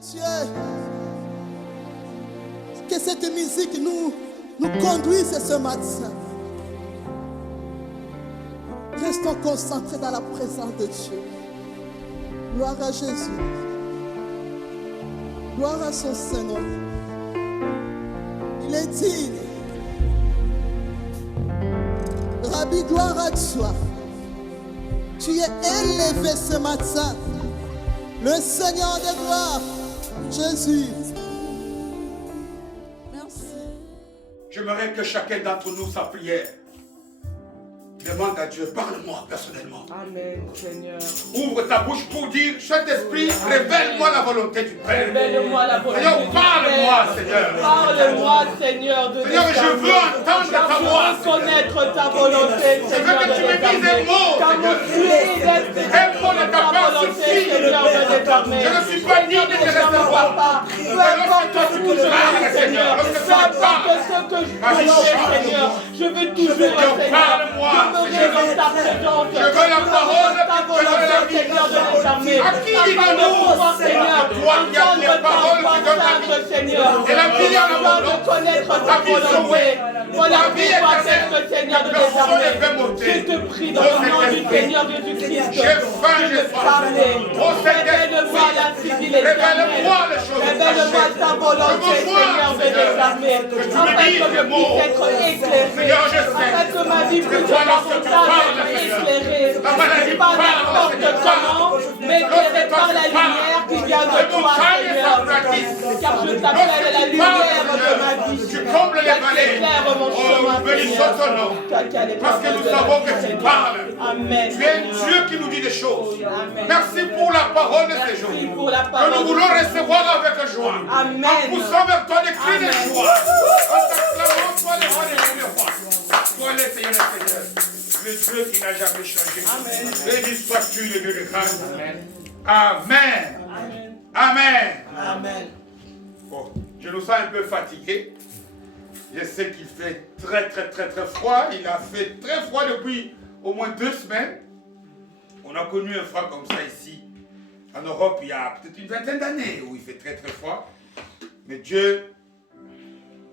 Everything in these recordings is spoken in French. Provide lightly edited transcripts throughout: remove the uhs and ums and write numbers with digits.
Dieu, que cette musique nous conduise ce matin. Restons concentrés dans la présence de Dieu. Gloire à Jésus. Gloire à son Seigneur. Il est digne. Rabbi, gloire à toi. Tu es élevé ce matin. Le Seigneur de gloire, Jésus. Merci. J'aimerais que chacun d'entre nous, sa prière, demande à Dieu, parle-moi personnellement. Amen, Seigneur. Ouvre ta bouche pour dire, Saint-Esprit, révèle-moi la volonté du Père. Révèle-moi la volonté Seigneur, du Père. parle-moi, Seigneur. Parle-moi, Seigneur, de Seigneur, je veux entendre ta voix. Je veux connaître ta volonté, Je veux Seigneur, que tu me dises des mots, car mon Seigneur. Seigneur, de ta part suffit. Seigneur, me désormais. Je ne suis pas digne de te recevoir. Peu importe ce que je fais, Seigneur. Peu importe ce que je fais, Seigneur. Je veux toujours, Seigneur, demeurer dans ta présence. Je veux la parole, ta volonté, Seigneur, de les armées. À qui dis-nous, Seigneur, toi qui as les paroles qui donnent la vie. Seigneur, Et la vie en abondance. de connaître ta volonté. Voilà pourquoi être Seigneur de les armées. Je te prie dans le nom du Seigneur Jésus-Christ. J'ai faim, j'ai soif. Oh Seigneur, révèle-moi la civile révèle-moi les choses. Révèle-moi ta volonté, Seigneur, de les armées. Afin que je puisse être éclairé. Afin que ma vie puisse être éclairée. Pas n'importe comment, mais éclairée par la lumière qui vient de toi, Seigneur. Car je t'appelle la lumière de ma vie. Tu combles les vallées. Éclaire mon chemin, Bénissons ton nom. Parce que nous savons que tu parles. Amen. Tu es Dieu qui nous dit des choses. Merci pour la parole de ces jours. Que nous voulons recevoir avec joie. Amen. En poussant vers toi des cris de joie. En t'acclamant, toi les rois des premiers rois. Toi le Seigneur des Seigneurs. Le Dieu qui n'a jamais changé. Amen. Béni sois-tu le Dieu de grâce. Amen. Amen. Amen. Amen. Amen. Bon, je nous sens un peu fatigué. Je sais qu'il fait très froid. Il a fait très froid depuis au moins 2 semaines. On a connu un froid comme ça ici. En Europe, il y a peut-être une vingtaine d'années où il fait très froid. Mais Dieu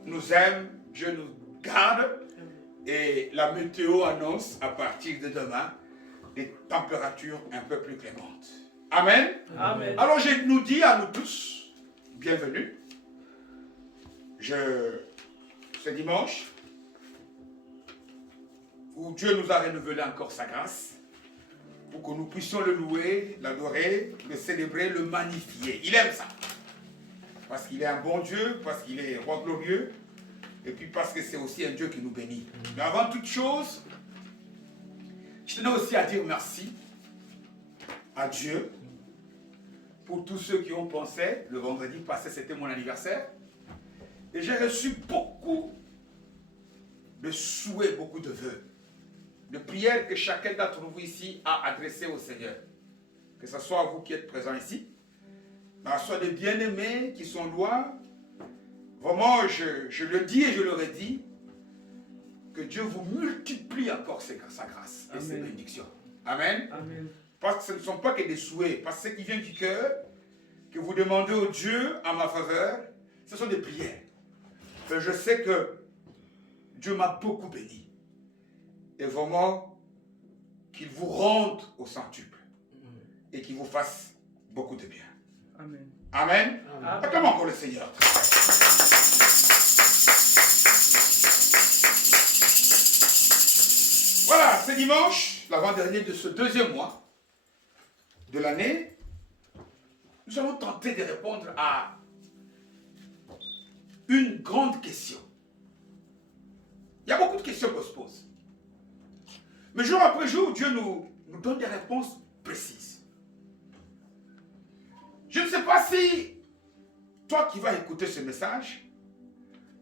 nous aime, Dieu nous garde. Et la météo annonce à partir de demain des températures un peu plus clémentes. Amen. Amen. Alors je nous dis à nous tous, bienvenue. Ce dimanche, où Dieu nous a renouvelé encore sa grâce, pour que nous puissions le louer, l'adorer, le célébrer, le magnifier. Il aime ça. Parce qu'il est un bon Dieu, parce qu'il est roi glorieux, et puis parce que c'est aussi un Dieu qui nous bénit. Mais avant toute chose, je tenais aussi à dire merci à Dieu pour tous ceux qui ont pensé, le vendredi passé c'était mon anniversaire, et j'ai reçu beaucoup de souhaits, beaucoup de vœux, de prières que chacun d'entre vous ici a adressées au Seigneur. Que ce soit vous qui êtes présents ici, que ce soit des bien-aimés qui sont loin. Vraiment, je le dis et je le redis, que Dieu vous multiplie encore sa grâce et ses bénédictions. Amen. Amen. Parce que ce ne sont pas que des souhaits, parce que ce qui vient du cœur, que vous demandez au Dieu en ma faveur, ce sont des prières. Mais je sais que Dieu m'a beaucoup béni. Et vraiment, qu'il vous rende au centuple. Et qu'il vous fasse beaucoup de bien. Amen. Amen. Acclamons encore le Seigneur. Voilà, c'est dimanche, l'avant-dernier de ce 2e mois de l'année. Nous allons tenter de répondre à une grande question. Il y a beaucoup de questions qu'on se pose. Mais jour après jour, Dieu nous donne des réponses précises. Je ne sais pas si, toi qui vas écouter ce message,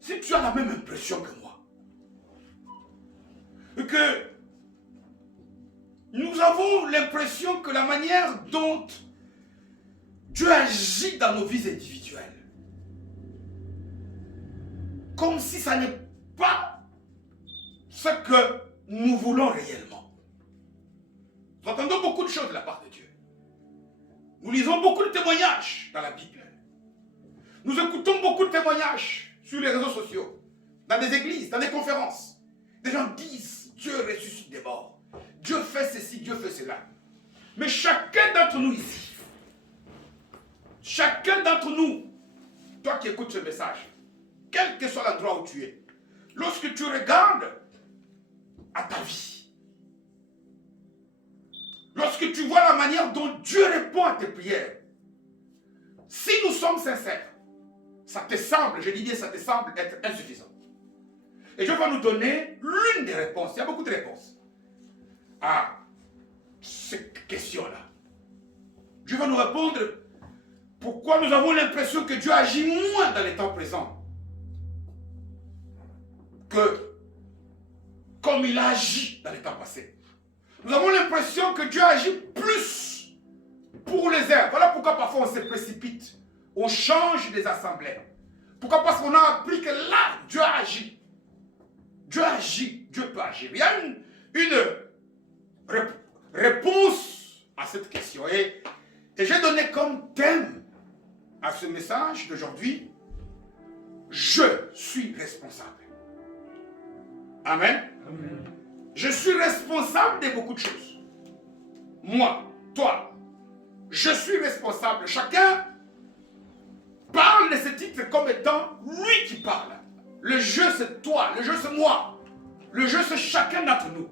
si tu as la même impression que moi. Et que nous avons l'impression que la manière dont Dieu agit dans nos vies individuelles, comme si ça n'est pas ce que nous voulons réellement. Nous entendons beaucoup de choses de la part de Dieu. Nous lisons beaucoup de témoignages dans la Bible. Nous écoutons beaucoup de témoignages sur les réseaux sociaux, dans des églises, dans des conférences. Des gens disent, Dieu ressuscite des morts. Dieu fait ceci, Dieu fait cela. Mais chacun d'entre nous ici, chacun d'entre nous, toi qui écoutes ce message, quel que soit l'endroit où tu es, lorsque tu regardes à ta vie, lorsque tu vois la manière dont Dieu répond à tes prières, si nous sommes sincères, ça te semble, je dis bien, ça te semble être insuffisant. Et Dieu va nous donner l'une des réponses, il y a beaucoup de réponses à cette question-là. Dieu va nous répondre pourquoi nous avons l'impression que Dieu agit moins dans les temps présents que comme il a agi dans les temps passés. Nous avons l'impression que Dieu agit plus pour les airs. Voilà pourquoi parfois on se précipite, on change des assemblées. Pourquoi? Parce qu'on a appris que là, Dieu a agi. Dieu agit, Dieu peut agir. Il y a une réponse à cette question. Et j'ai donné comme thème à ce message d'aujourd'hui, je suis responsable. Amen. Amen. Je suis responsable de beaucoup de choses. Moi, toi, je suis responsable. Chacun parle de ce titre comme étant lui qui parle. Le jeu c'est toi, le jeu c'est moi. Le jeu c'est chacun d'entre nous.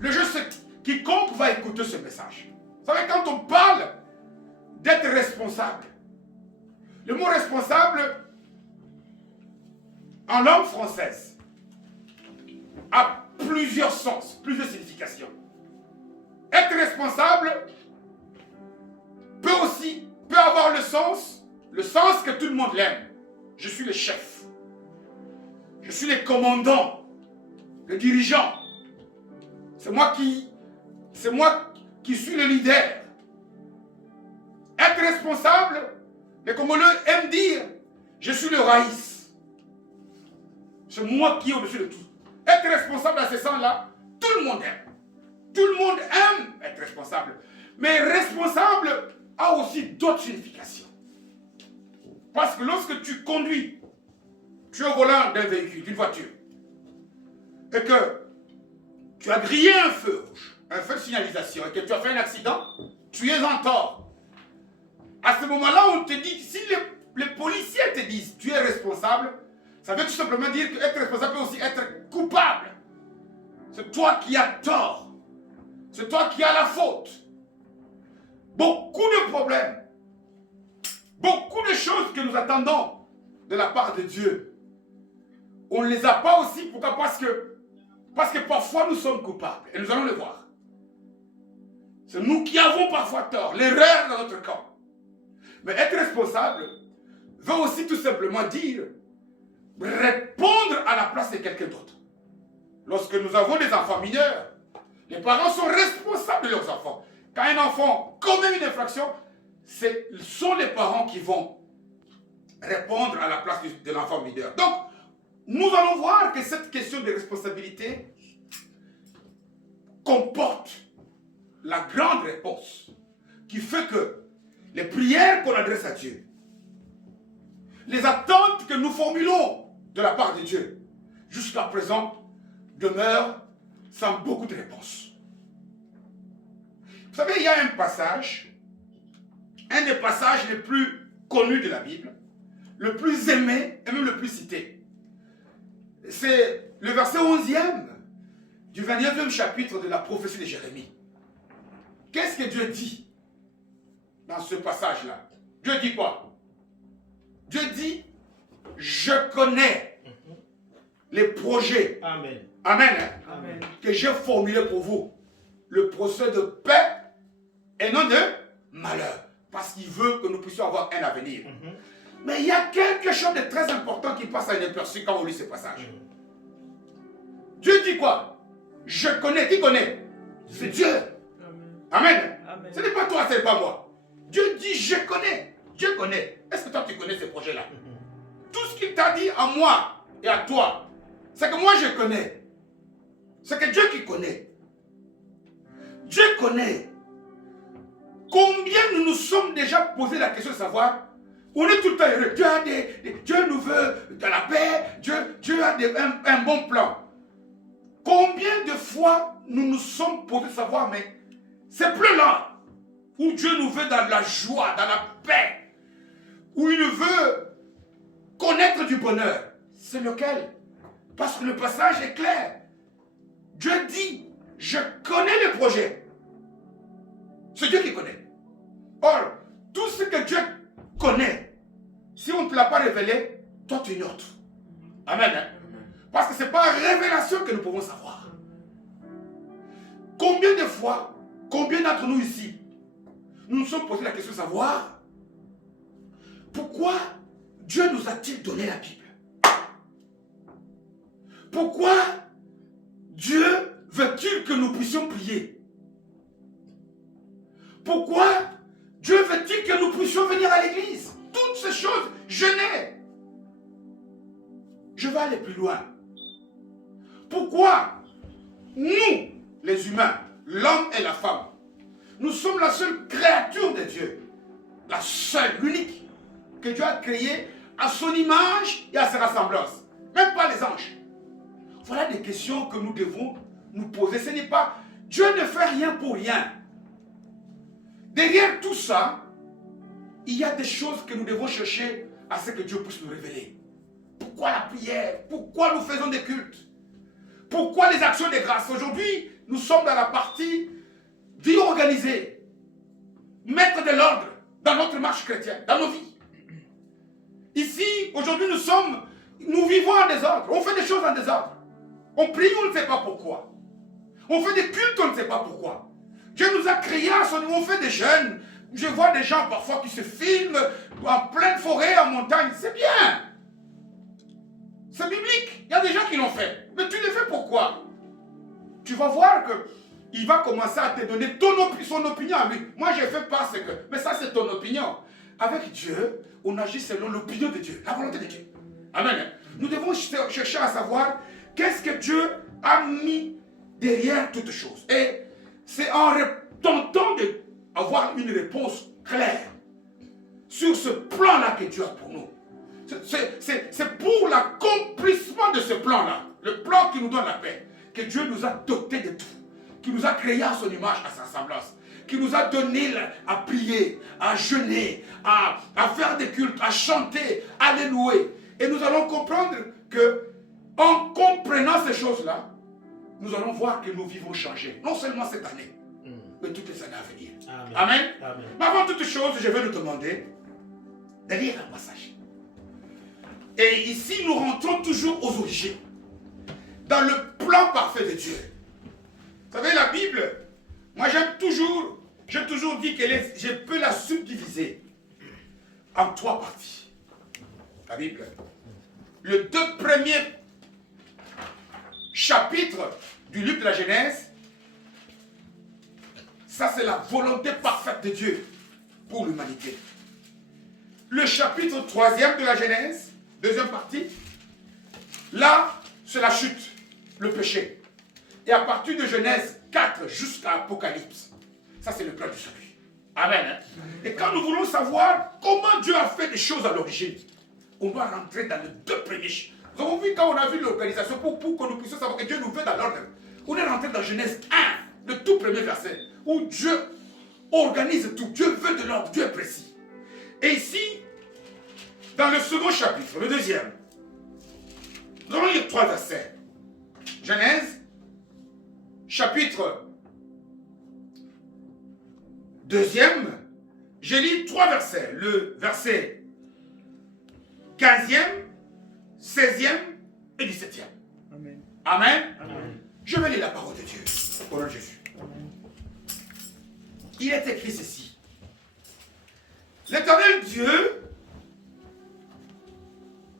Le jeu c'est quiconque va écouter ce message. Vous savez, quand on parle d'être responsable, le mot responsable en langue française a plusieurs sens, plusieurs significations. Être responsable peut avoir le sens que tout le monde l'aime. Je suis le chef. Je suis le commandant, le dirigeant. C'est moi qui suis le leader. Être responsable, les Congolais aiment dire, je suis le raïs. C'est moi qui est au-dessus de tout. Être responsable à ce sens-là, tout le monde aime. Tout le monde aime être responsable. Mais responsable a aussi d'autres significations. Parce que lorsque tu conduis, tu es au volant d'un véhicule, d'une voiture, et que tu as grillé un feu rouge, un feu de signalisation, et que tu as fait un accident, tu es en tort. À ce moment-là, on te dit, si les policiers te disent tu es responsable, ça veut tout simplement dire qu'être responsable peut aussi être coupable. C'est toi qui as tort. C'est toi qui as la faute. Beaucoup de problèmes, beaucoup de choses que nous attendons de la part de Dieu, on ne les a pas aussi. Pourquoi? Parce que parfois nous sommes coupables. Et nous allons le voir. C'est nous qui avons parfois tort. L'erreur dans notre camp. Mais être responsable veut aussi tout simplement dire répondre à la place de quelqu'un d'autre. Lorsque nous avons des enfants mineurs, les parents sont responsables de leurs enfants. Quand un enfant commet une infraction, ce sont les parents qui vont répondre à la place de l'enfant mineur. Donc, nous allons voir que cette question de responsabilité comporte la grande réponse qui fait que les prières qu'on adresse à Dieu, les attentes que nous formulons de la part de Dieu, jusqu'à présent, demeurent sans beaucoup de réponses. Vous savez, il y a un passage, un des passages les plus connus de la Bible, le plus aimé et même le plus cité. C'est le verset 11e du 29e chapitre de la prophétie de Jérémie. Qu'est-ce que Dieu dit dans ce passage-là? Dieu dit quoi? Dieu dit, je connais les projets. Amen. Amen. Amen. Que j'ai formulés pour vous. Le procès de paix et non de malheur. Parce qu'il veut que nous puissions avoir un avenir. Mais il y a quelque chose de très important qui passe à inaperçu quand on lit ce passage. Dieu dit quoi? Je connais. Qui connaît? C'est Dieu. Amen. Amen. Ce n'est pas toi, ce n'est pas moi. Dieu dit je connais. Dieu connaît. Est-ce que toi tu connais ces projets-là? Tout ce qu'il t'a dit à moi et à toi, c'est que moi je connais. C'est que Dieu qui connaît. Dieu connaît. Combien nous nous sommes déjà posé la question de savoir On est tout le temps heureux. Dieu nous veut de la paix. Dieu a un bon plan. Combien de fois nous nous sommes posés savoir, mais c'est plus là où Dieu nous veut dans la joie, dans la paix, où il nous veut connaître du bonheur. C'est lequel? Parce que le passage est clair. Dieu dit, je connais le projet. C'est Dieu qui connaît. Or, tout ce que Dieu connaît, si on ne te l'a pas révélé, toi tu ignores tout. Amen. Hein? Parce que ce n'est pas révélation que nous pouvons savoir. Combien de fois, combien d'entre nous ici, nous nous sommes posé la question de savoir pourquoi Dieu nous a-t-il donné la Bible? Pourquoi Dieu veut-il que nous puissions prier? Pourquoi Dieu veut-il que nous puissions venir à l'église? Toutes ces choses, jeûner. Je vais aller plus loin. Pourquoi nous, les humains, l'homme et la femme, nous sommes la seule créature de Dieu, la seule, l'unique, que Dieu a créée à son image et à sa ressemblance. Même pas les anges. Voilà des questions que nous devons nous poser. Ce n'est pas, Dieu ne fait rien pour rien. Derrière tout ça, il y a des choses que nous devons chercher à ce que Dieu puisse nous révéler. Pourquoi la prière? Pourquoi nous faisons des cultes? Pourquoi les actions de grâce? Aujourd'hui, nous sommes dans la partie vie organisée. Mettre de l'ordre dans notre marche chrétienne, dans nos vies. Ici, aujourd'hui, nous vivons en désordre. On fait des choses en désordre. On prie, on ne sait pas pourquoi. On fait des cultes, on ne sait pas pourquoi. Dieu nous a créés à son niveau. On fait des jeûnes. Je vois des gens parfois qui se filment en pleine forêt, en montagne. C'est bien. C'est biblique. Il y a des gens qui l'ont fait. Mais tu le fais pourquoi? Tu vas voir qu'il va commencer à te donner son opinion à lui. Moi, je fais parce que... Mais ça, c'est ton opinion. Avec Dieu, on agit selon l'opinion de Dieu, la volonté de Dieu. Amen. Nous devons chercher à savoir qu'est-ce que Dieu a mis derrière toutes choses. Et c'est en tentant d'avoir une réponse claire sur ce plan-là que Dieu a pour nous. C'est pour l'accomplissement de ce plan-là, le plan qui nous donne la paix, que Dieu nous a dotés de tout, qui nous a créés à son image, à sa semblance, qui nous a donné à prier, à jeûner, à faire des cultes, à chanter, à les louer. Et nous allons comprendre que, en comprenant ces choses-là, nous allons voir que nos vies vont changer. Non seulement cette année, mais toutes les années à venir. Amen. Amen. Amen. Mais avant toute chose, je vais nous demander de lire un passage. Et ici, nous rentrons toujours aux origines, dans le plan parfait de Dieu. Vous savez, la Bible, moi j'ai toujours dit que je peux la subdiviser en 3 parties. La Bible. Les 2 premiers chapitres du livre de la Genèse, ça c'est la volonté parfaite de Dieu pour l'humanité. Le chapitre 3e de la Genèse, 2e partie, là c'est la chute, le péché. Et à partir de Genèse 4 jusqu'à Apocalypse, ça c'est le plan du salut. Amen. Hein? Et quand nous voulons savoir comment Dieu a fait des choses à l'origine, on doit rentrer dans les 2 premiers chapitres. Nous avons vu quand on a vu l'organisation pour que nous puissions savoir que Dieu nous veut dans l'ordre. On est rentré dans Genèse 1, le tout premier verset, où Dieu organise tout. Dieu veut de l'ordre, Dieu est précis. Et ici, dans le second chapitre, le 2e, nous allons lire 3 versets. Genèse, chapitre 2e, j'ai lu 3 versets. Le verset 15e, 16e et 17e. Amen. Amen. Amen. Je vais lire la parole de Dieu au nom de Jésus. Amen. Il est écrit ceci. L'Éternel Dieu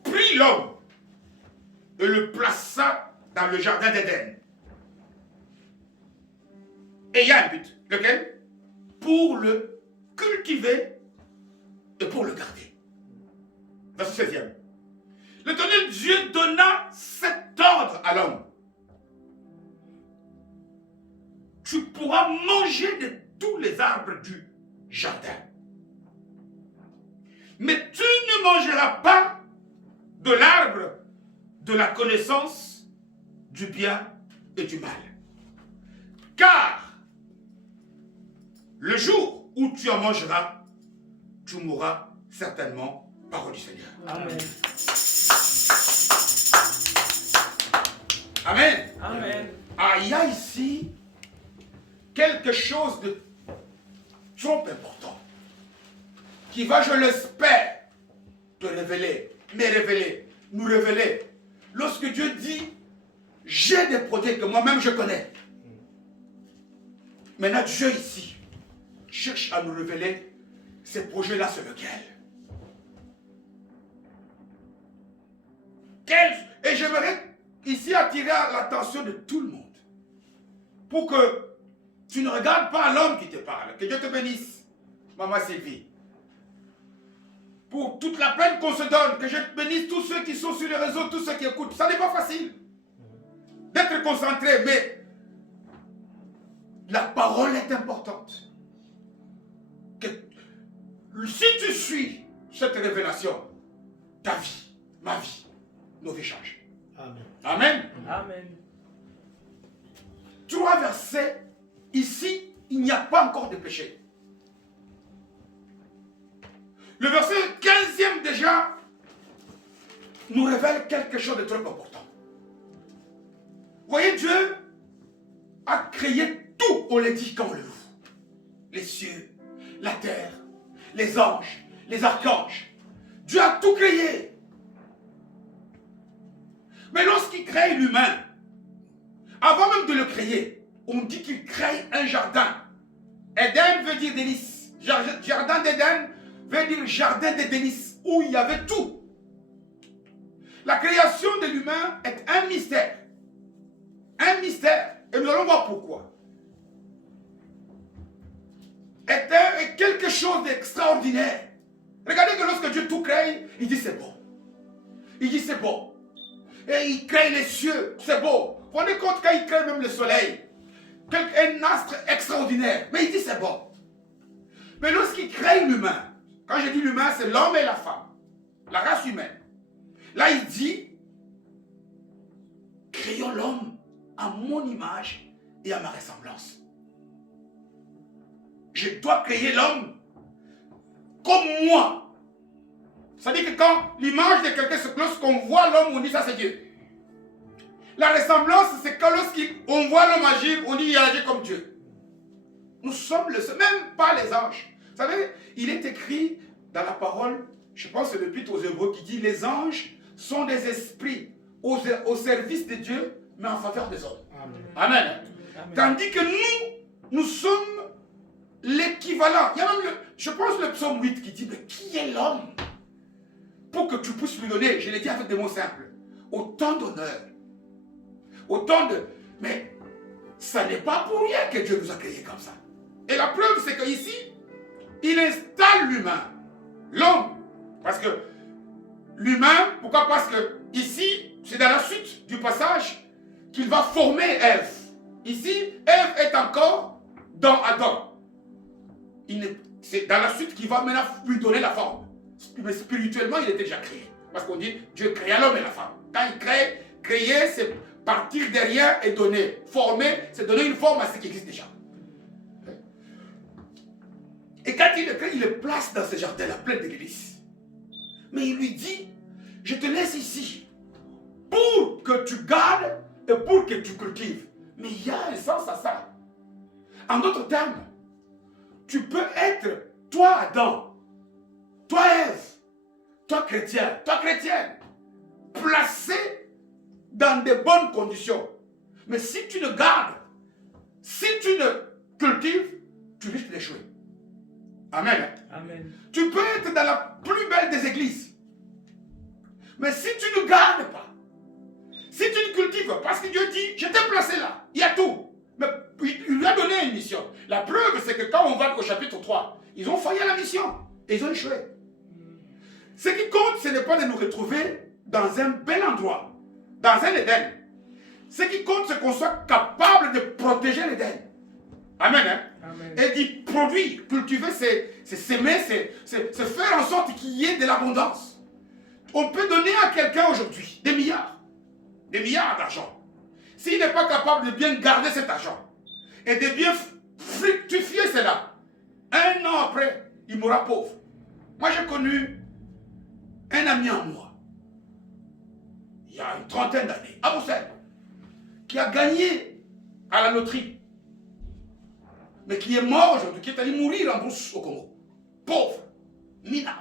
prit l'homme et le plaça dans le jardin d'Éden. Et il y a un but. Lequel? Pour le cultiver et pour le garder. Verset 16e. L'Éternel Dieu donna cet ordre à l'homme. Tu pourras manger de tous les arbres du jardin. Mais tu mangeras pas de l'arbre de la connaissance du bien et du mal. Car le jour où tu en mangeras, tu mourras certainement, parole du Seigneur. Amen. Amen. Amen. Ah, il y a ici quelque chose de trop important qui va, je l'espère, te révéler, nous révéler. Lorsque Dieu dit, j'ai des projets que moi-même je connais. Maintenant, Dieu ici cherche à nous révéler ces projets-là sur lesquels. Et j'aimerais ici attirer l'attention de tout le monde pour que tu ne regardes pas l'homme qui te parle. Que Dieu te bénisse, Maman Sylvie. Pour toute la peine qu'on se donne, que je bénisse tous ceux qui sont sur les réseaux, tous ceux qui écoutent. Ça n'est pas facile d'être concentré, mais la parole est importante. Que, si tu suis cette révélation, ta vie, ma vie, nos vies changent. Amen. Amen. Amen. 3 versets. Ici, il n'y a pas encore de péché. Le verset 15e déjà nous révèle quelque chose de très important. Vous voyez, Dieu a créé tout, on l'a dit quand on le loue. Les cieux, la terre, les anges, les archanges. Dieu a tout créé. Mais lorsqu'il crée l'humain, avant même de le créer, on dit qu'il crée un jardin. Éden veut dire délice. Jardin d'Éden veut dire jardin des délices, où il y avait tout. La création de l'humain est un mystère. Un mystère. Et nous allons voir pourquoi. Est quelque chose d'extraordinaire. Regardez que lorsque Dieu tout crée, il dit c'est bon. Il dit c'est bon. Et il crée les cieux, c'est beau. Vous vous rendez compte quand il crée même le soleil, un astre extraordinaire. Mais il dit c'est bon. Mais lorsqu'il crée l'humain, quand je dis l'humain, c'est l'homme et la femme, la race humaine. Là, il dit, créons l'homme à mon image et à ma ressemblance. Je dois créer l'homme comme moi. C'est-à-dire que quand l'image de quelqu'un se close, qu'on voit l'homme, on dit ça c'est Dieu. La ressemblance, c'est quand lorsqu'on voit l'homme agir, on dit il agit comme Dieu. Nous sommes le seul, même pas les anges. Vous savez, il est écrit dans la parole, je pense que c'est l'Épître aux Hébreux qui dit les anges sont des esprits au service de Dieu, mais en faveur des hommes. Amen. Amen. Amen. Tandis que nous sommes l'équivalent. Il y a même, je pense, le psaume 8 qui dit, mais qui est l'homme pour que tu puisses lui donner, je l'ai dit avec des mots simples, autant d'honneur, autant de... Mais ça n'est pas pour rien que Dieu nous a créés comme ça. Et la preuve, c'est qu'ici, il installe l'humain, l'homme. Parce que l'humain, pourquoi? Parce que ici, c'est dans la suite du passage qu'il va former Ève. Ici, Ève est encore dans Adam. C'est dans la suite qu'il va maintenant lui donner la forme. Mais spirituellement, il était déjà créé. Parce qu'on dit, Dieu créa l'homme et la femme. Quand il crée, créer, c'est partir derrière et donner. Former, c'est donner une forme à ce qui existe déjà. Et quand il le crée, il le place dans ce jardin-là, plein de délices. Mais il lui dit, je te laisse ici pour que tu gardes et pour que tu cultives. Mais il y a un sens à ça. En d'autres termes, tu peux être, toi Adam, toi Ève, toi chrétien, toi chrétienne, placé dans de bonnes conditions. Mais si tu ne gardes, si tu ne cultives, tu risques d'échouer. Amen. Amen. Tu peux être dans la plus belle des églises. Mais si tu ne gardes pas, si tu ne cultives pas, parce que Dieu dit, je t'ai placé là, il y a tout. Mais il lui a donné une mission. La preuve, c'est que quand on va au chapitre 3, ils ont failli à la mission. Et ils ont échoué. Ce qui compte, ce n'est pas de nous retrouver dans un bel endroit, dans un Éden. Ce qui compte, c'est qu'on soit capable de protéger l'Éden. Amen. Hein? Amen. Et d'y produire, cultiver, c'est s'aimer, c'est faire en sorte qu'il y ait de l'abondance. On peut donner à quelqu'un aujourd'hui des milliards d'argent. S'il n'est pas capable de bien garder cet argent et de bien fructifier cela, un an après, il mourra pauvre. Moi, j'ai connu un ami en moi, il y a une trentaine d'années, à Bruxelles, qui a gagné à la loterie, mais qui est mort aujourd'hui, qui est allé mourir en brousse au Congo. Pauvre, minable.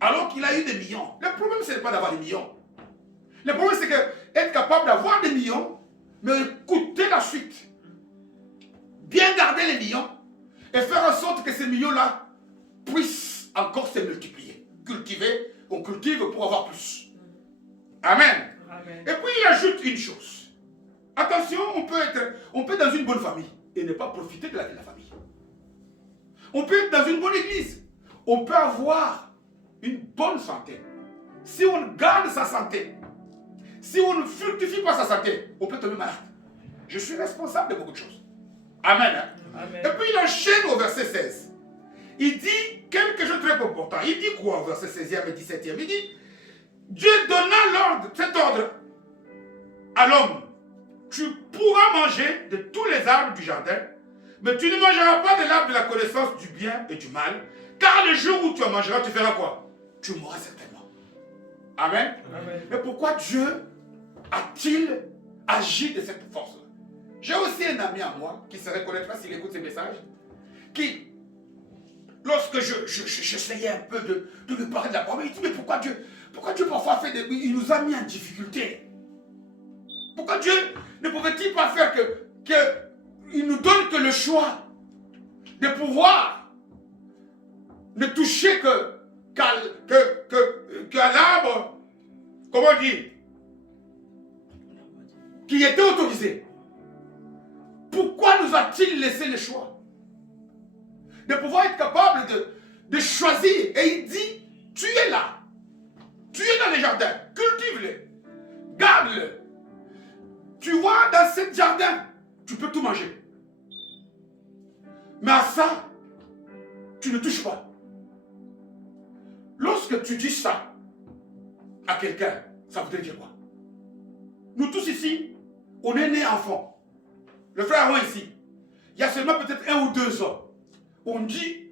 Alors qu'il a eu des millions. Le problème, ce n'est pas d'avoir des millions. Le problème, c'est être capable d'avoir des millions, mais écouter la suite. Bien garder les millions et faire en sorte que ces millions-là puissent encore se multiplier. Cultiver, on cultive pour avoir plus. Amen. Amen. Et puis, il ajoute une chose. Attention, on peut être dans une bonne famille et ne pas profiter de la vie de la famille. On peut être dans une bonne église. On peut avoir une bonne santé. Si on garde sa santé, si on ne fructifie pas sa santé, on peut tomber malade. Je suis responsable de beaucoup de choses. Amen. Hein? Amen. Et puis il enchaîne au verset 16. Il dit quelque chose de très important. Il dit quoi au verset 16e et 17e? Il dit, Dieu donna cet ordre à l'homme. Tu pourras manger de tous les arbres du jardin, mais tu ne mangeras pas de l'arbre de la connaissance du bien et du mal, car le jour où tu en mangeras, tu feras quoi? Tu mourras certainement. Amen. Amen. Mais pourquoi Dieu a-t-il agi de cette force-là? J'ai aussi un ami à moi qui se reconnaîtra s'il écoute ces messages, qui, lorsque j'essayais un peu de lui parler de la parole, il dit, mais pourquoi Dieu parfois fait il nous a mis en difficulté? Pourquoi Dieu ne pouvait-il pas faire qu'il nous donne que le choix de pouvoir ne toucher qu'à l'arbre, comment dire, qui était autorisé? Pourquoi nous a-t-il laissé le choix de pouvoir être capable de choisir? Et il dit, tu es là, tu es dans les jardins, cultive-les, garde-le. Tu vois, dans ce jardin, tu peux tout manger. Mais à ça, tu ne touches pas. Lorsque tu dis ça à quelqu'un, ça voudrait dire quoi? Nous tous ici, on est nés enfants. Le frère Aaron ici, il y a seulement peut-être 1 ou 2 ans. On dit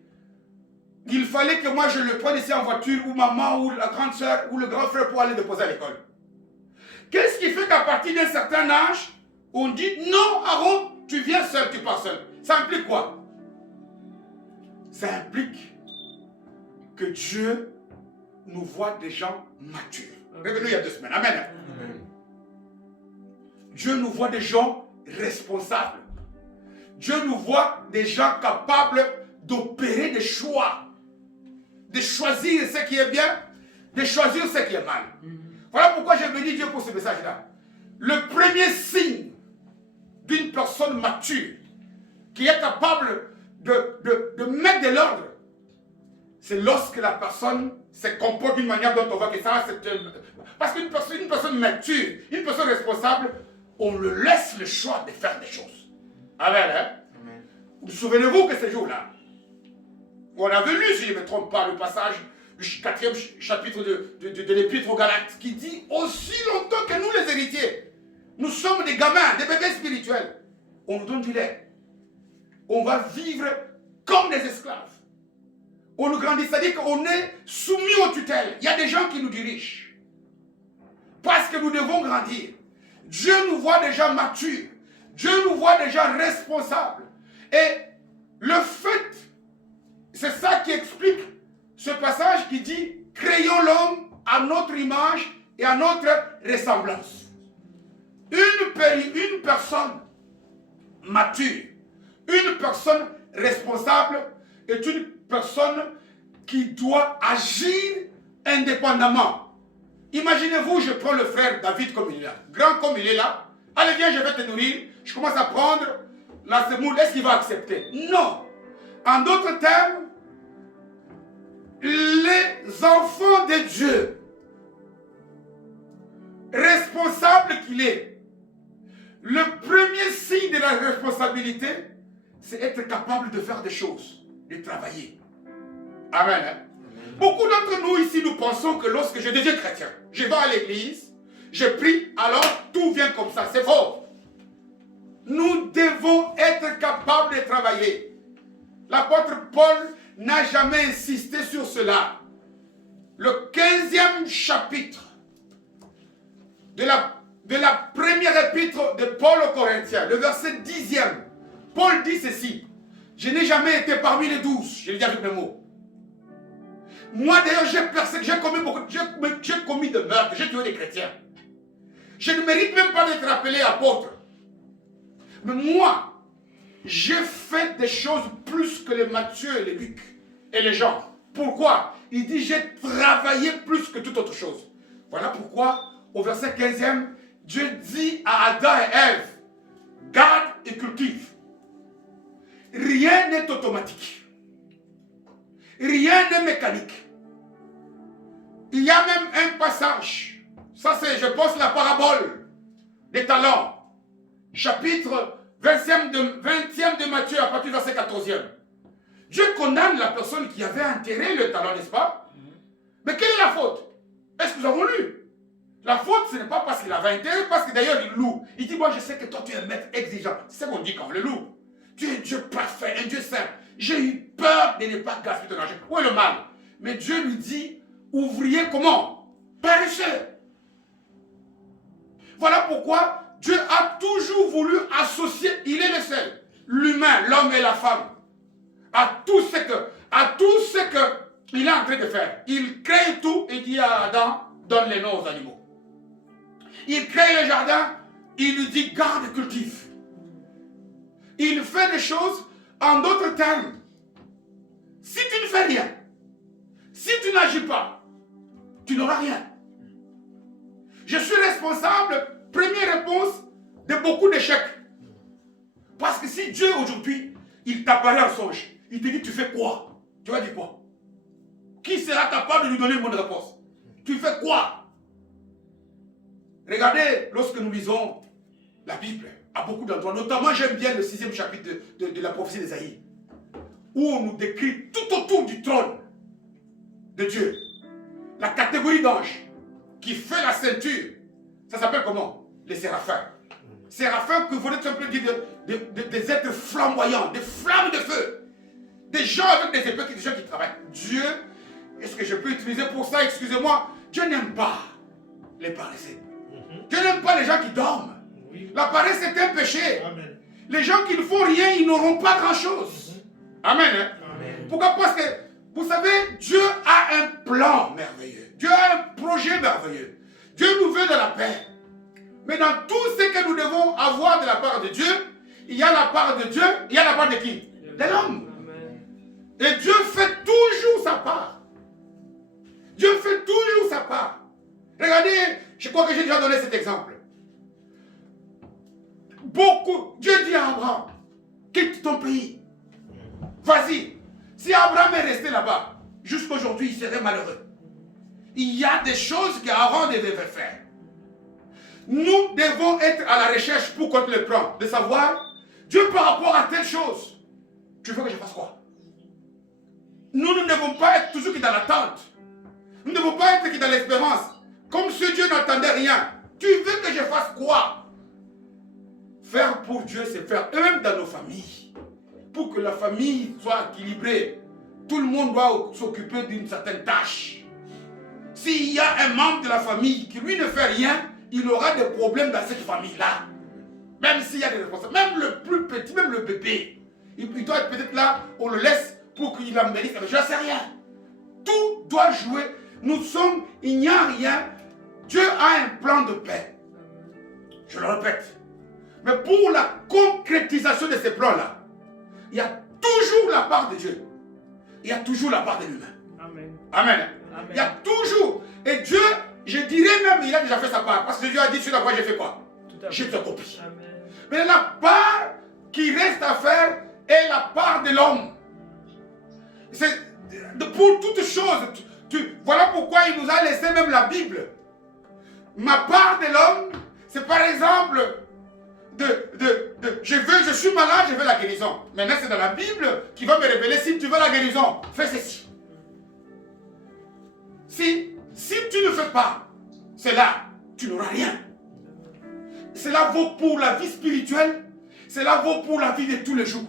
qu'il fallait que moi je le prenne ici en voiture, ou maman, ou la grande soeur, ou le grand frère pour aller déposer à l'école. Qu'est-ce qui fait qu'à partir d'un certain âge, on dit non, Aaron, tu viens seul, tu pars seul? Ça implique quoi? Ça implique que Dieu nous voit des gens matures. Révélez-nous il y a 2 semaines. Amen. Amen. Dieu nous voit des gens responsables. Dieu nous voit des gens capables d'opérer des choix, de choisir ce qui est bien, de choisir ce qui est mal. Voilà pourquoi j'ai béni Dieu pour ce message-là. Le premier signe d'une personne mature qui est capable de mettre de l'ordre, c'est lorsque la personne se comporte d'une manière dont on voit que ça, parce qu'une personne mature, une personne responsable, on le laisse le choix de faire des choses. Amen. Hein? Amen. Vous souvenez-vous que ce jour-là, on avait lu, si je ne me trompe pas, le passage du 4e chapitre de l'Épître aux Galates, qui dit aussi longtemps que nous les héritiers, nous sommes des gamins, des bébés spirituels. On nous donne du lait. On va vivre comme des esclaves. On nous grandit, c'est-à-dire qu'on est soumis aux tutelles. Il y a des gens qui nous dirigent. Parce que nous devons grandir. Dieu nous voit déjà matures. Dieu nous voit déjà responsables. Et le fait, c'est ça qui explique ce passage qui dit « Créons l'homme à notre image et à notre ressemblance ». Une personne mature, une personne responsable est une personne qui doit agir indépendamment. Imaginez-vous, je prends le frère David comme il est là, grand comme il est là. Allez, viens, je vais te nourrir. Je commence à prendre la semoule. Est-ce qu'il va accepter? Non. En d'autres termes, les enfants de Dieu, responsables qu'il est, le premier signe de la responsabilité, c'est être capable de faire des choses, de travailler. Amen. Hein? Beaucoup d'entre nous ici, nous pensons que lorsque je deviens chrétien, je vais à l'église, je prie, alors tout vient comme ça. C'est faux. Nous devons être capables de travailler. L'apôtre Paul n'a jamais insisté sur cela. Le 15e chapitre de la première épître de Paul aux Corinthiens, le verset 10e, Paul dit ceci: je n'ai jamais été parmi les 12, je le dis avec mes mots. Moi d'ailleurs, j'ai commis de meurtres, j'ai tué des chrétiens. Je ne mérite même pas d'être appelé apôtre. Mais moi, j'ai fait des choses plus que les Matthieu et les Luc et les gens. Pourquoi? Il dit, j'ai travaillé plus que toute autre chose. Voilà pourquoi, au verset 15e, Dieu dit à Adam et Ève, garde et cultive. Rien n'est automatique. Rien n'est mécanique. Il y a même un passage. Ça c'est, je pense, la parabole des talents. Chapitre 20e de Matthieu, à partir du verset 14e. Dieu condamne la personne qui avait enterré le talent, n'est-ce pas? Mais quelle est la faute? Est-ce que nous avons lu? La faute, ce n'est pas parce qu'il avait enterré, parce que d'ailleurs il loue. Il dit, moi je sais que toi tu es un maître exigeant. C'est ce qu'on dit quand on le loue. Tu es un Dieu parfait, un Dieu saint. J'ai eu peur de ne pas gaspiller ton argent. Où est le mal? Mais Dieu lui dit, ouvrier comment? Paresseux. Voilà pourquoi Dieu a toujours voulu associer, il est le seul, l'humain, l'homme et la femme, à tout ce qu'il est en train de faire. Il crée tout et dit à Adam, donne les noms aux animaux. Il crée le jardin, il lui dit, garde et cultive. Il fait des choses, en d'autres termes, si tu ne fais rien, si tu n'agis pas, tu n'auras rien. Je suis responsable, première réponse, de beaucoup d'échecs. Parce que si Dieu aujourd'hui, il t'apparaît en songe, il te dit tu fais quoi? Tu vas dire quoi? Qui sera capable de lui donner une bonne réponse? Tu fais quoi? Regardez, lorsque nous lisons la Bible, à beaucoup d'endroits, notamment j'aime bien le 6e chapitre de la prophétie d'Ésaïe, où on nous décrit tout autour du trône de Dieu, la catégorie d'anges qui fait la ceinture. Ça s'appelle comment? Les séraphins. Séraphins que vous êtes simplement dire des êtres flamboyants, des flammes de feu. Des gens avec des épées, des gens qui travaillent. Dieu, est-ce que je peux utiliser pour ça? Excusez-moi, Dieu n'aime pas les paresseux. Dieu n'aime pas les gens qui dorment. Oui. La paresse est un péché. Amen. Les gens qui ne font rien, ils n'auront pas grand-chose. Amen, hein? Amen. Pourquoi? Parce que, vous savez, Dieu a un plan merveilleux. Dieu a un projet merveilleux. Dieu nous veut de la paix. Mais dans tout ce que nous devons avoir de la part de Dieu, il y a la part de Dieu, il y a la part de qui? De l'homme. Et Dieu fait toujours sa part. Dieu fait toujours sa part. Regardez, je crois que j'ai déjà donné cet exemple. Dieu dit à Abraham, quitte ton pays. Vas-y. Si Abraham est resté là-bas, jusqu'aujourd'hui, il serait malheureux. Il y a des choses qu'Aaron devait faire. Nous devons être à la recherche pour qu'on le prenne, de savoir, Dieu par rapport à telle chose, tu veux que je fasse quoi? Nous ne devons pas être toujours dans l'attente. Nous ne devons pas être dans l'espérance. Comme si Dieu n'attendait rien. Tu veux que je fasse quoi? Faire pour Dieu, c'est faire, et même dans nos familles. Pour que la famille soit équilibrée, tout le monde doit s'occuper d'une certaine tâche. S'il y a un membre de la famille qui lui ne fait rien, il aura des problèmes dans cette famille-là. Même s'il y a des responsables, même le plus petit, même le bébé, il doit être peut-être là, on le laisse pour qu'il en mérite. Je ne sais rien. Tout doit jouer. Nous sommes, il n'y a rien. Dieu a un plan de paix. Je le répète. Mais pour la concrétisation de ces plans-là, il y a toujours la part de Dieu. Il y a toujours la part de l'humain. Amen. Amen. Amen. Il y a toujours. Et Dieu, je dirais même, il a déjà fait sa part. Parce que Dieu a dit, sur la voie, j'ai fait quoi? J'ai tout accompli. Mais la part qui reste à faire est la part de l'homme. Pour toutes choses. Voilà pourquoi il nous a laissé même la Bible. Ma part de l'homme, c'est par exemple, je suis malade, je veux la guérison. Maintenant, c'est dans la Bible qui va me révéler, si tu veux la guérison, fais ceci. Si Si tu ne fais pas cela, tu n'auras rien. Cela vaut pour la vie spirituelle, cela vaut pour la vie de tous les jours.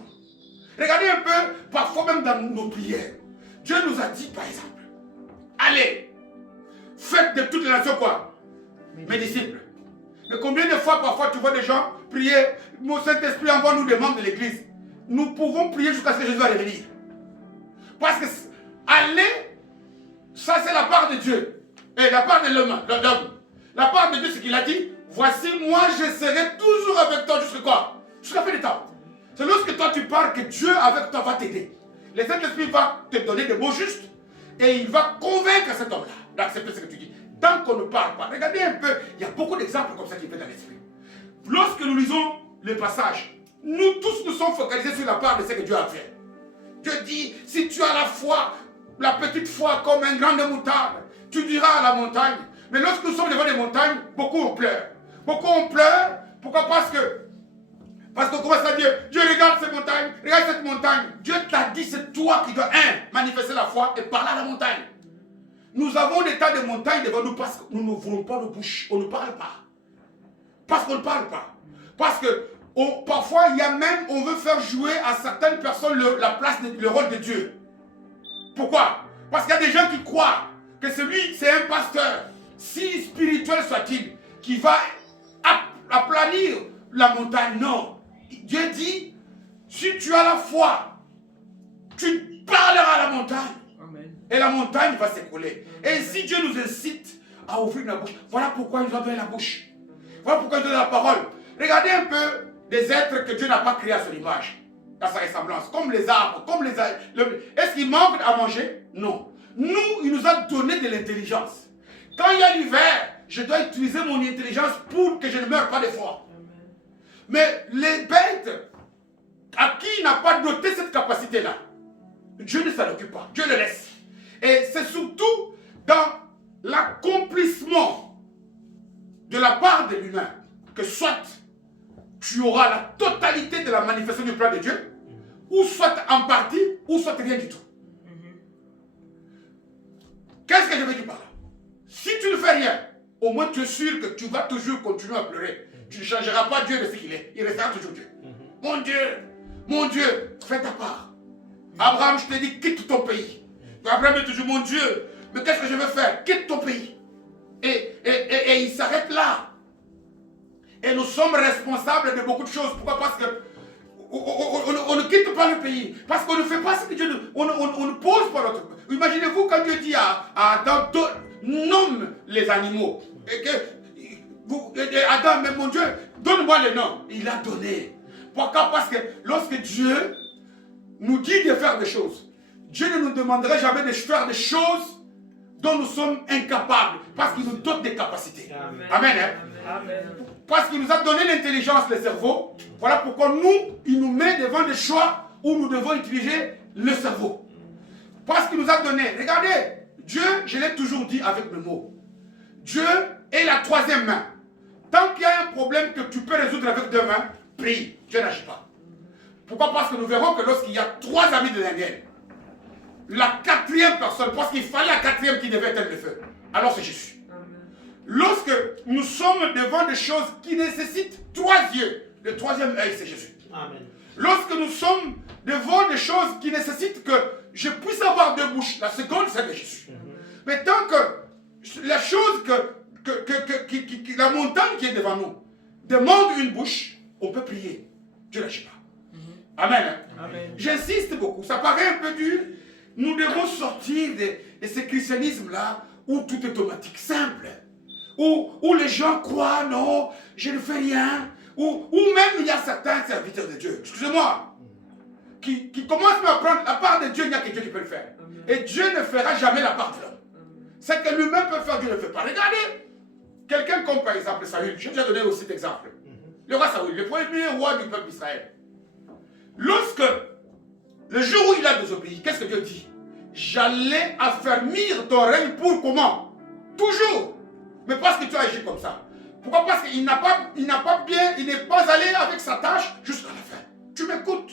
Regardez un peu, parfois même dans nos prières, Dieu nous a dit par exemple, allez, faites de toutes les nations quoi? Mes disciples. Mais combien de fois parfois tu vois des gens prier, mon Saint-Esprit envoie-nous des membres de l'église. Nous pouvons prier jusqu'à ce que Jésus va revenir. Parce que aller, ça c'est la part de Dieu. Et la part de l'homme. La part de Dieu, c'est qu'il a dit, voici moi je serai toujours avec toi jusqu'à quoi? Jusqu'à la fin du temps. C'est lorsque toi tu parles que Dieu avec toi va t'aider. Le Saint-Esprit va te donner des mots justes et il va convaincre cet homme-là d'accepter ce que tu dis. Tant qu'on ne parle pas, regardez un peu, il y a beaucoup d'exemples comme ça qui viennent dans l'esprit. Lorsque nous lisons le passage, nous tous nous sommes focalisés sur la part de ce que Dieu a fait. Dieu dit, si tu as la foi, la petite foi comme un grain de moutarde, tu diras à la montagne. Mais lorsque nous sommes devant les montagnes, beaucoup on pleure. Beaucoup on pleure. Pourquoi? Parce qu'on commence à dire, Dieu regarde ces montagnes, regarde cette montagne. Dieu t'a dit, c'est toi qui dois, manifester la foi et parler à la montagne. Nous avons des tas de montagnes devant nous parce que nous n'ouvrons pas nos bouches, on ne parle pas. Parce qu'on ne parle pas. Parce que parfois, il y a même, on veut faire jouer à certaines personnes la place, le rôle de Dieu. Pourquoi? Parce qu'il y a des gens qui croient que celui, c'est un pasteur, si spirituel soit-il, qui va aplanir la montagne. Non. Dieu dit, si tu as la foi, tu parleras à la montagne. Amen. Et la montagne va s'écrouler. Et si Dieu nous incite à ouvrir la bouche, voilà pourquoi il nous a donné la bouche. Voilà pourquoi il nous donne la parole. Regardez un peu des êtres que Dieu n'a pas créés à son image, à sa ressemblance, comme les arbres, comme les... Est-ce qu'ils manquent à manger? Non. Nous, il nous a donné de l'intelligence. Quand il y a l'hiver, je dois utiliser mon intelligence pour que je ne meure pas de froid. Mais les bêtes, à qui il n'a pas doté cette capacité-là, Dieu ne s'en occupe pas, Dieu le laisse. Et c'est surtout dans l'accomplissement de la part de l'humain que soit tu auras la totalité de la manifestation du plan de Dieu, ou soit en partie, ou soit rien du tout. Qu'est-ce que je veux dire par là? Si tu ne fais rien, au moins tu es sûr que tu vas toujours continuer à pleurer. Tu ne changeras pas Dieu de ce qu'il est. Il restera toujours Dieu. Mon Dieu, fais ta part. Abraham, je te dis, quitte ton pays. Abraham est toujours, mon Dieu, mais qu'est-ce que je veux faire? Quitte ton pays. Et il s'arrête là. Et nous sommes responsables de beaucoup de choses. Pourquoi? Parce que on ne quitte pas le pays. Parce qu'on ne fait pas ce que Dieu nous... On ne pose pas notre... Imaginez-vous quand Dieu dit à Adam, nomme les animaux. Et que... Adam, mais mon Dieu, donne-moi le nom. Il a donné. Pourquoi? Parce que lorsque Dieu nous dit de faire des choses, Dieu ne nous demanderait jamais de faire des choses dont nous sommes incapables. Parce qu'il nous donne des capacités. Amen. Amen, hein? Amen. Parce qu'il nous a donné l'intelligence, le cerveau. Voilà pourquoi il nous met devant des choix où nous devons utiliser le cerveau. Parce qu'il nous a donné. Regardez, Dieu, je l'ai toujours dit avec mes mots. Dieu est la troisième main. Tant qu'il y a un problème que tu peux résoudre avec deux mains, prie, Dieu n'agit pas. Pourquoi? Parce que nous verrons que lorsqu'il y a trois amis de Daniel, la quatrième personne, parce qu'il fallait la quatrième qui devait être le feu, alors c'est Jésus. Lorsque nous sommes devant des choses qui nécessitent trois yeux, le troisième œil c'est Jésus. Amen. Lorsque nous sommes devant des choses qui nécessitent que je puisse avoir deux bouches, la seconde c'est de Jésus. Mais tant que la chose la montagne qui est devant nous demande une bouche, on peut prier. Dieu n'agit pas. Amen. Amen. J'insiste beaucoup. Ça paraît un peu dur. Nous devons sortir de ce christianisme-là où tout est automatique, simple. Où les gens croient, non, je ne fais rien. Ou même il y a certains serviteurs de Dieu, excusez-moi, qui commencent à prendre la part de Dieu, il n'y a que Dieu qui peut le faire. Et Dieu ne fera jamais la part de l'homme. Ce que lui-même peut faire, Dieu ne le fait pas. Regardez, quelqu'un comme par exemple Saül, j'ai déjà donné aussi d'exemple. Le roi Saül, le premier roi du peuple d'Israël. Lorsque, le jour où il a désobéi, qu'est-ce que Dieu dit? J'allais affermir ton règne pour comment? Toujours. Mais parce que tu as agi comme ça. Pourquoi? Parce qu'il n'est pas allé avec sa tâche jusqu'à la fin. Tu m'écoutes.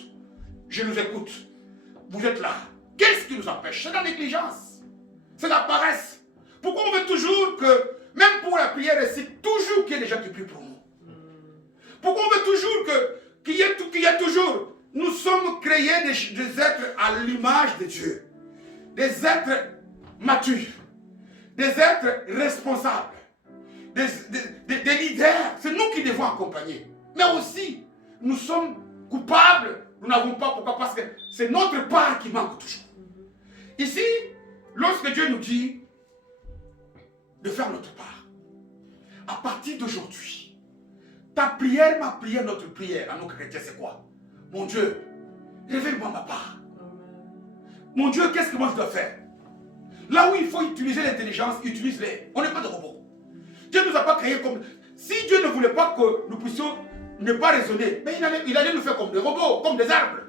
Je nous écoute. Vous êtes là. Qu'est-ce qui nous empêche? C'est la négligence. C'est la paresse. Pourquoi on veut toujours que, même pour la prière, c'est toujours qu'il y ait des gens qui prient pour nous? Pourquoi on veut toujours qu'il y ait toujours... Nous sommes créés des êtres à l'image de Dieu. Des êtres matures. Des êtres responsables. Des leaders. C'est nous qui devons accompagner. Mais aussi, nous sommes coupables. Nous n'avons pas. Pourquoi? Parce que c'est notre part qui manque toujours. Ici, lorsque Dieu nous dit de faire notre part, à partir d'aujourd'hui, ta prière, ma prière, notre prière, à nos chrétiens, c'est quoi? Mon Dieu, révèle-moi ma part. Mon Dieu, qu'est-ce que moi je dois faire? Là où il faut utiliser l'intelligence, utilise-les. On n'est pas de robots. Dieu ne nous a pas créés comme... Si Dieu ne voulait pas que nous puissions ne pas raisonner, mais il allait nous faire comme des robots, comme des arbres.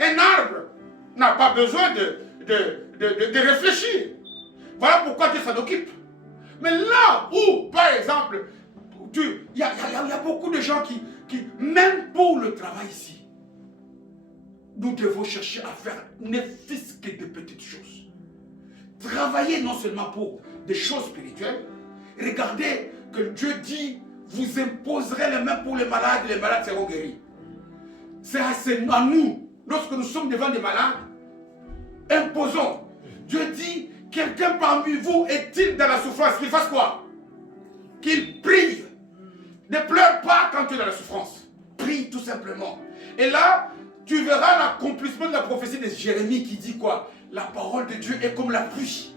Un arbre n'a pas besoin de réfléchir. Voilà pourquoi Dieu s'en occupe. Mais là où, par exemple, il y a beaucoup de gens qui, même pour le travail ici, nous devons chercher à faire ne fût-ce que de petites choses. Travailler non seulement pour des choses spirituelles. Regardez que Dieu dit, vous imposerez les mains pour les malades seront guéris. C'est à nous, lorsque nous sommes devant des malades, imposons. Dieu dit, quelqu'un parmi vous est-il dans la souffrance, qu'il fasse quoi? Qu'il prie. Ne pleure pas quand tu es dans la souffrance. Prie tout simplement. Et là, tu verras l'accomplissement de la prophétie de Jérémie qui dit quoi? La parole de Dieu est comme la pluie.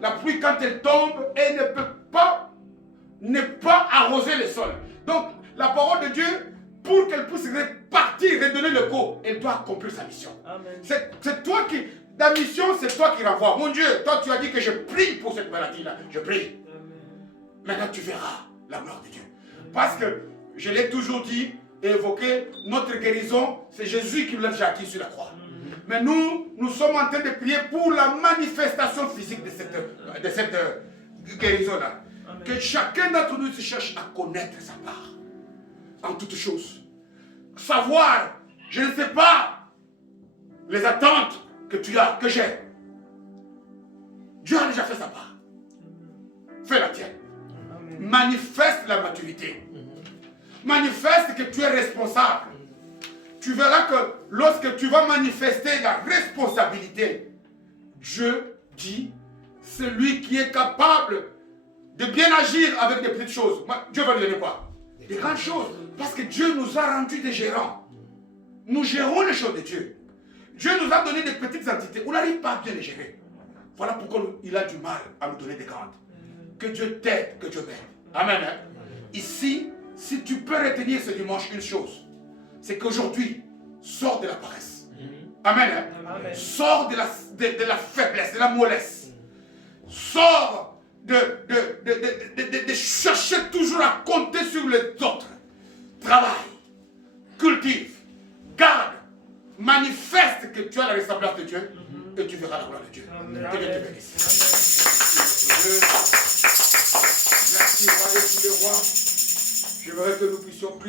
La pluie, quand elle tombe, elle ne peut pas ne pas arroser le sol. Donc, la parole de Dieu, pour qu'elle puisse repartir, redonner le go, elle doit accomplir sa mission. C'est toi qui... Ta mission, c'est toi qui renvoie. Mon Dieu, toi, tu as dit que je prie pour cette maladie-là. Je prie. Maintenant, tu verras la gloire de Dieu. Parce que, je l'ai toujours dit et évoqué, notre guérison, c'est Jésus qui nous l'a déjà acquis sur la croix. Mais nous sommes en train de prier pour la manifestation physique de cette guérison-là. Que chacun d'entre nous se cherche à connaître sa part. En toutes choses. Savoir, je ne sais pas, les attentes que tu as, que j'ai. Dieu a déjà fait sa part. Fais la tienne. Manifeste la maturité. Manifeste que tu es responsable. Tu verras que lorsque tu vas manifester la responsabilité, Dieu dit, celui qui est capable de bien agir avec des petites choses, Dieu va lui donner quoi? Des grandes choses. Parce que Dieu nous a rendus des gérants. Nous gérons les choses de Dieu. Dieu nous a donné des petites entités. On n'arrive pas à bien les gérer. Voilà pourquoi il a du mal à nous donner des grandes. Que Dieu t'aide, que Dieu m'aide. Amen. Hein? Ici, si tu peux retenir ce dimanche une chose, c'est qu'aujourd'hui, sors de la paresse. Amen. Hein? Amen. Sors de la faiblesse, de la mollesse. Sors de chercher toujours à compter sur les autres. Travaille, cultive, garde, manifeste que tu as la ressemblance de Dieu et tu verras la gloire de Dieu. Que Dieu te bénisse. Merci, roi des rois. Je voudrais que nous puissions prier.